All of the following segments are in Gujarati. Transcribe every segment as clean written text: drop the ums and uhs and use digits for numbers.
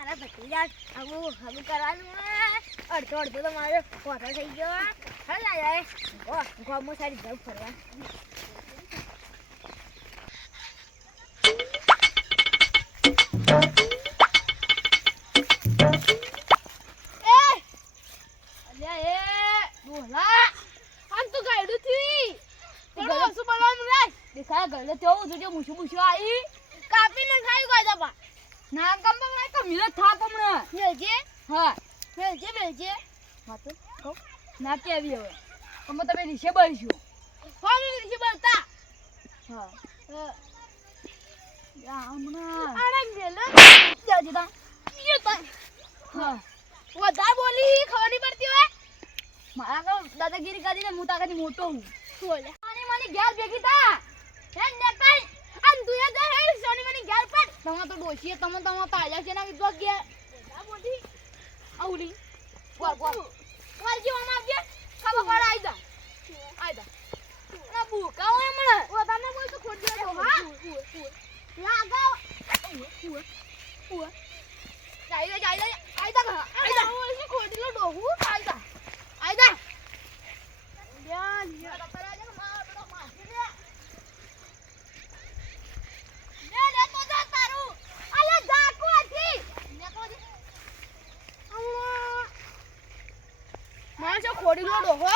મારા ભત્રીજા આવું હગું કરવાનું અડધો તો મારો ફોટો થઈ ગયો હલ જાય ગોમો સારી જવું ફરવા દેખાય ગળે તેવું જો મુશું મુશું આવી કાપીને ખાઈ ગયો દબા ના કંબા માય તો મિલે થાપ હમણે મેલજે હા મેલજે હા તો કહો ના કેવી હવે અમે તમે નીચે બેસજો ફોન નીચે બેસતા હા યા હમણા આડા મેલે જાજે તા ये तो હા વધારે બોલી ખબર નહીં પડતી હોય મારા કો દાદાગીરી કરીને હું તાકાથી મોટો હું બોલે અને મને ઘેર ભેગી થા હે નેકલ અન તુએ દે હે સોની મને ઘેર પર તમે તો ડોશીએ તમે પાલ્યા છે ના વિદ્વા ગયા વધારે બોલી આઉલી વાલજી મામા આવજે ખબર પડ આઈદા ના ભૂકા હોય મને ઓ તને બોલ તો ખોટ ગયો હા લાગાવ જાય આઈદા ઓય ખોટલો ડોહુ આઈદા યાર યાર પરાજે માર બડો માસી રે લે તો જા તારું અલે જાકો હતી લે તો અલ્લા માર જો ખોડીલો ડોહો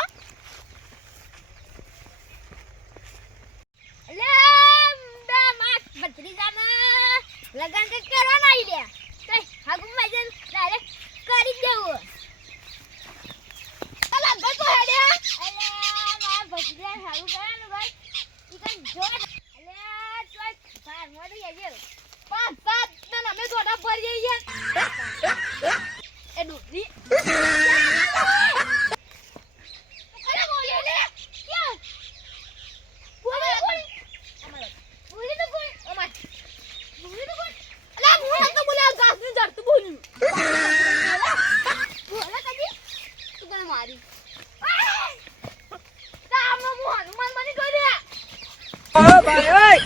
લે બે માસ ભત્રીજાના લગન કે કરવા નાઈ લે કઈ હાગુ મજન ડાયરેક્ટ કરી દેવું અલા બતો હેડ્યા અલે માર ભત્રીજા હારું કરે ને ભાઈ ઈ કઈ જો અલે ચોક ભાર મોડી આજે પાંચ સાત ના અમે થોડા ફરી જઈએ એ ડુબી અરે બોલે લે ક્યાં બોલે બોલે તો કોઈ અમાર બોલે તો કોઈ અલા હું તો બોલે ઘાસ ની જડ તો બોલ્યું બોલે કદી તું તને મારી તામનો મુ હનુમાન બની ગયો રે ઓ ભાઈ ઓય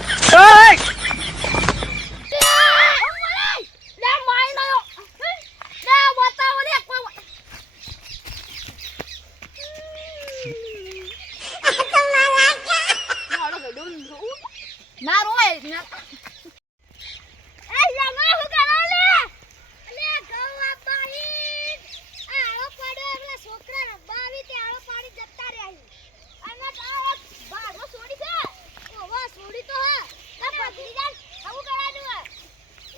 લે માઈ નયો લે બતાવો લે કોઈ ના રોય ના એ લમા હું કરો લે ગવા પાણી આળો પડ્યો એટલે છોકરા રબાવી તે આળો પાણી જતા રહી અને આ ભાગો છોડી છે ઓવા છોડી તો હે ના પકડી જા આવું કરાડું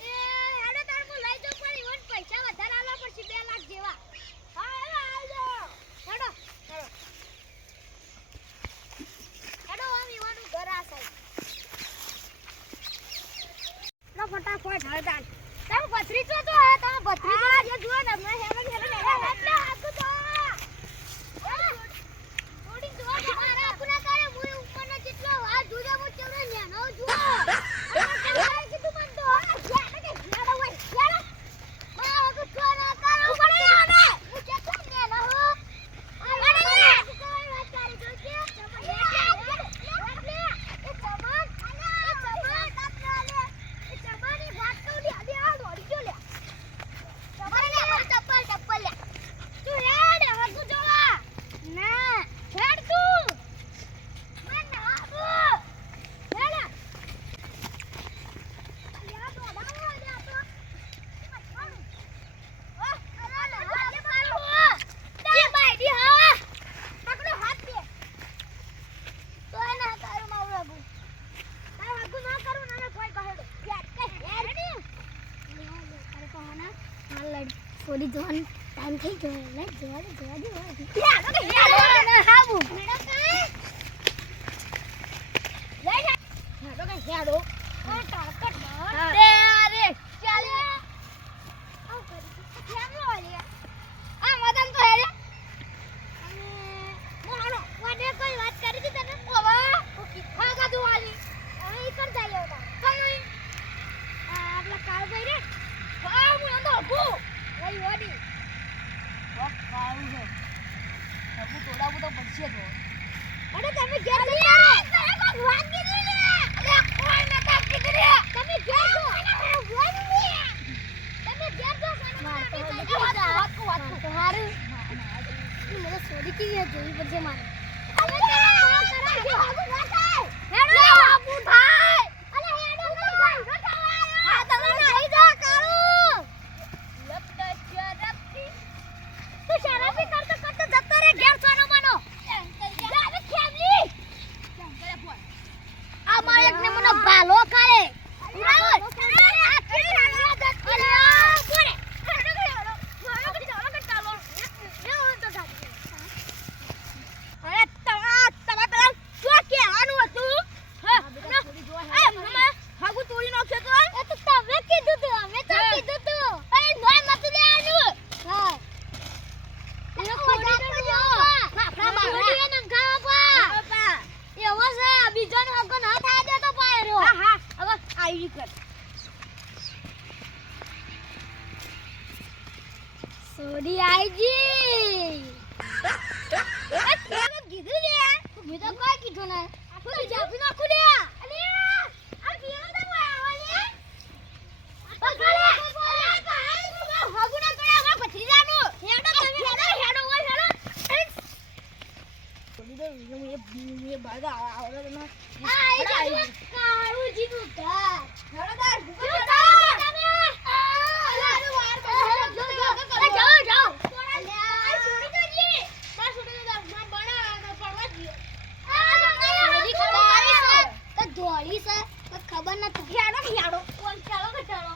એ હેડો તાર કો લઈ જો પણ ઈવન પૈસા વધારે આલવા પડશે 2 લાખ જેવા હા આવજો હેડો આમ ઈવાનું ઘર આ સાઈડ ફટાફટ હળદાન તમે ભત્રીજો તો હે તમે ભત્રીજો જે જુઓ ને મે હેડો એટલે આકુ તો થોડી જુઓ તમારે આપના કરે હું ઉપરનો જેટલો આ જુદા મો ચવરે નેનો જુઓ તમે કીધું મન તો યાર કે યાર હોય યાર માં હક તો ના કરો પડે ને હું કે તો નેનો હો અરે કોઈ વાત કરી દો કે થોડી જોન ટાઈમ થઈ ગયો લે જોવા દે યાર ઓકે યાર ના હાબુ મેડમ કાય લે યાર ઓકે યાર ઓ ટાકટ અરે અરે ચાલ આવ કરી કેમ લો આ મદન તો હેરે અને મોનો વાડે કોઈ વાત કરી હતી તને ઓવા ઓકે ખા કા દુવાલી અહીં કર જાય ઓલા કઈ આપલા કાળ ભાઈ રે હા હું અંદર ભૂ વઈ ઓડી ઓ કાળું છે સબુ તોડાવું તો પડશે તો અરે તમે ઘેર જઈ તારે કોક વાગી દી લે અરે કોઈ નતા કીધું રે તમે ઘેર જો તમે ઘેર જો સોડી કી જોઈ પડશે મારે અલે કરો આગુ ના થાય હેડો બાપુ થાય અલે હેડો હા તમે નાઈ જા કાળુ લપડા ચરપી તો શરાબી કરતો કરતો જતો રે ઘેર સોનો બનો જાવે ફેમિલી આ માયક ને મને ભાલો ખાય બરાબર આ કેવી રાંગા દત બોલે સોડી આઈજી કીધું લે મેં તો કોઈ કીધું ના તું જાપી નાખું લે અલે આ કેવો તો આવલે બગાલે હગુના કરે આ ભત્રીજાનું હેડો તમે હેડો હોય હેડો સોડી દે મે બાગા આવલે ના આ ઈ કાળુ જીનું ઘર હેડો દર તમે ખબર નથી હેડો કોણ ચાલો કે ચાલો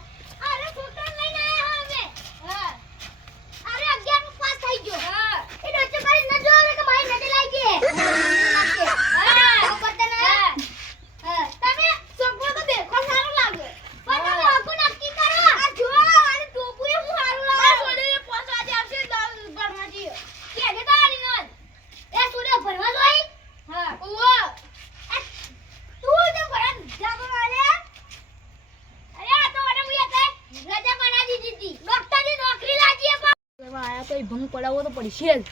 અરે છોકરા લઈને આયા હવે હા અરે 11 નું પાસ થઈ ગયો હા એ ડોચે મારી ન જોવે કે મારી નજર લાગી હા ખબર તને હા તમે છોકરો તો દેખો સારો લાગે પણ તમે આખો નક્કી કરો આ જો આને ટોપુ એ હું સારું લાગે છોડીને પોસવા દે આવશે ભરવા જી કે કે તારી નન એ છોડે ભરવા જોઈ હા ઓ તું તો ભરન જાગો વાલે અરે આ તો મને મુયા તે રજા બના દીધી ડોક્ટરની નોકરી લાગી બા આયા તો ભંગ પડાવો તો પડશે જ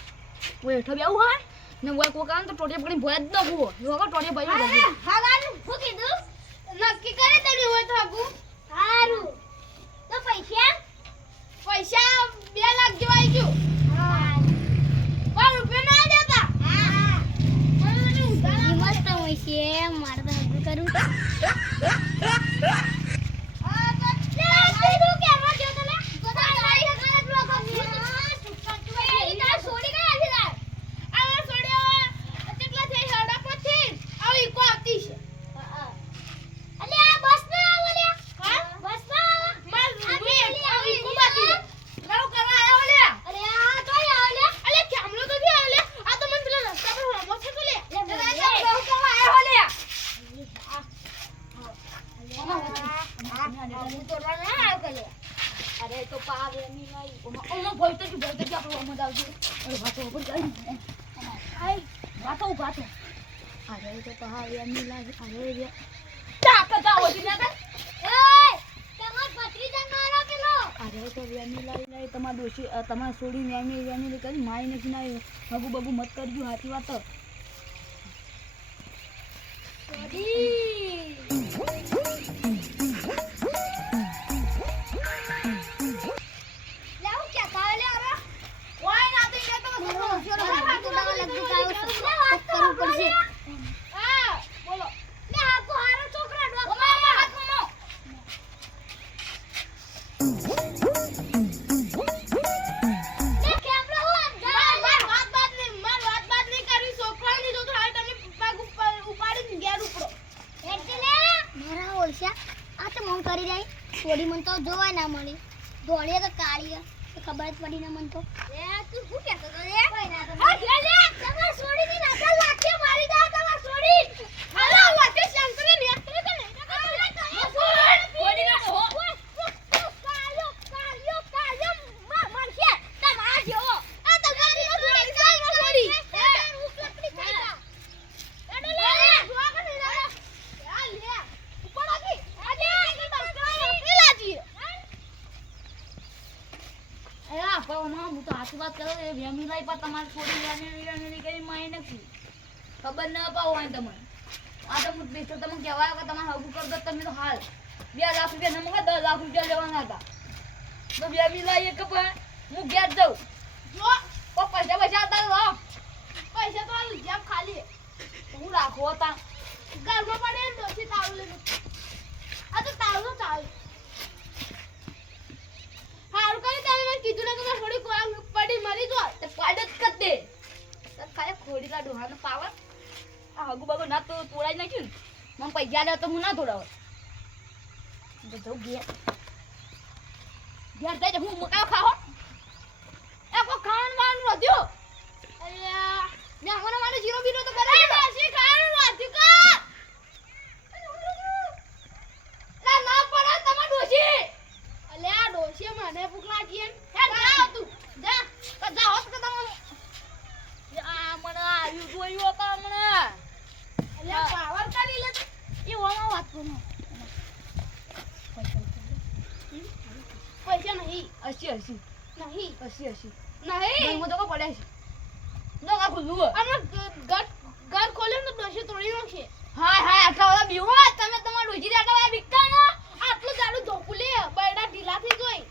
ઓય હેઠો બેવું હા ને ઓય કોકાન તો ટોટે પડી ભોય જ ન હુઓ યોગા ટોટે ભાઈ અરે હાગાનું હું કીધું નક્કી કરે તને હોય તો આગુ સારું તો પૈસા 2 લાખ જેવા આવી ગયું હા પણ રૂપિયા ના દેતા હા મને ઉધાર મસ્ત હોય છે મારે તો હજુ કરું અરે તો પાવે ની નઈ ઓનો ભોય તો આપણો અમદ આવજો ઓય વાતો ઉપર જઈ આય વાતો અરે તો પાવે ની લાગે અરે રે તાકત આવતી ના એ તમાર ભત્રીજા મારો પેલો અરે તો વેની લઈ તમાર દોશી તમાર છોડી વેની કરી માઈ નથી ના હગુ બગુ મત કરજો હાથી વાત સોડી છોડી મન તો જોવાય ના મળી દોડીએ તો કાળીએ તો ખબર જ પડી ના મન તો એ તું શું કહેતો તો રે કોઈ ના તો હા લે તમાર છોડી ની નકલ લાખે મારી દા તમાર છોડી હાલો વાતે શંકરે રે તો ને છોડી ના હો કાળિયો મારશે તમાર જેવો આ તમારી નો છોડી જાય નો છોડી હું લકડી કાઢા એડો લે જોવા કે લે આ લે ઉપર આકી આજે હું તો હાથી વાત કરો વેમી લાઈ પર તમારે છોડી વેમી કરી માય નથી ખબર ન પાવ હોય તમને આ તો હું બેસ્ટ તમને કહેવાય કે તમારે હગું કર દો તમે તો હાલ 2 લાખ રૂપિયા નમકે 10 લાખ રૂપિયા લેવાના હતા તો વેમી લાઈ એક હું ઘેર જાઉં જો પૈસા હતા પૈસા તો આલું જેમ ખાલી હું રાખો તા ઘરમાં પડે ને ડોસી તાળું લઈને આ તો તાળું ચાલ હારું કરી તમે મને કીધું ને કે મેં થોડી કોમ પડી મરી જો તે પાડ જ કર દે તને કાય ખોડીલા ડોહાનો પાવર આ હગુ બગુ ના તો તોડાઈ નાખ્યું ને મને પૈસા લે તો હું ના તોડાવ તો જો ઘેર જઈ હું મકાવ ખાઓ એ કો ખાવાનું વાનું વધ્યો અલ્યા મેં મને મારે જીરો બીરો તો કરે છે ખાવાનું વધ્યું કા ના પડે તમાર ડોશી અલ્યા ડોશી મને ભૂખ લાગી હે જા તું જા તો જા હોત કે તમે આ મને આવ્યું જોયું કા મને અલ્યા પાવર કરી લે એ ઓમાં વાત કોનો પૈસા નહીં 80 નહીં 80 નહીં હું તો કો પડે છે નો કા ખુલ્લું અમે ઘર ખોલ્યું તો ડોશી તોડી નાખે હાય હાય આટલા વાળા બીવો તમે તમાર ડોશી આટલા વાળા બીકતા ને આટલું જાડું ધોકું લે બૈડા ઢીલા થઈ જોઈ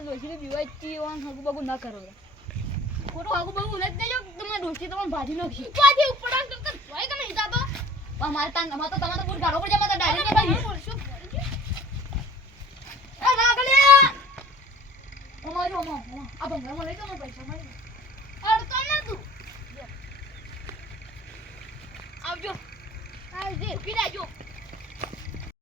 ડોશી બીવાય તી ઓન હગુ બગુ ના કરો ખોટો હગુ બગુ ન દેજો તમાર ડોશી તમને ભાજી નાખી તો આજે ઉપડા કરતા જોઈ કે નહીં જાતો અમારે તાન અમાર તો તમાર તો બુર ગાડો પડી જાય તો ડાયરેક્ટ ભાઈ બોલશું એ ના ગલે અમારો આ બંગલામાં લઈ જાવ પૈસા મળી અડતો ન તું આવજો આવજે પીરાજો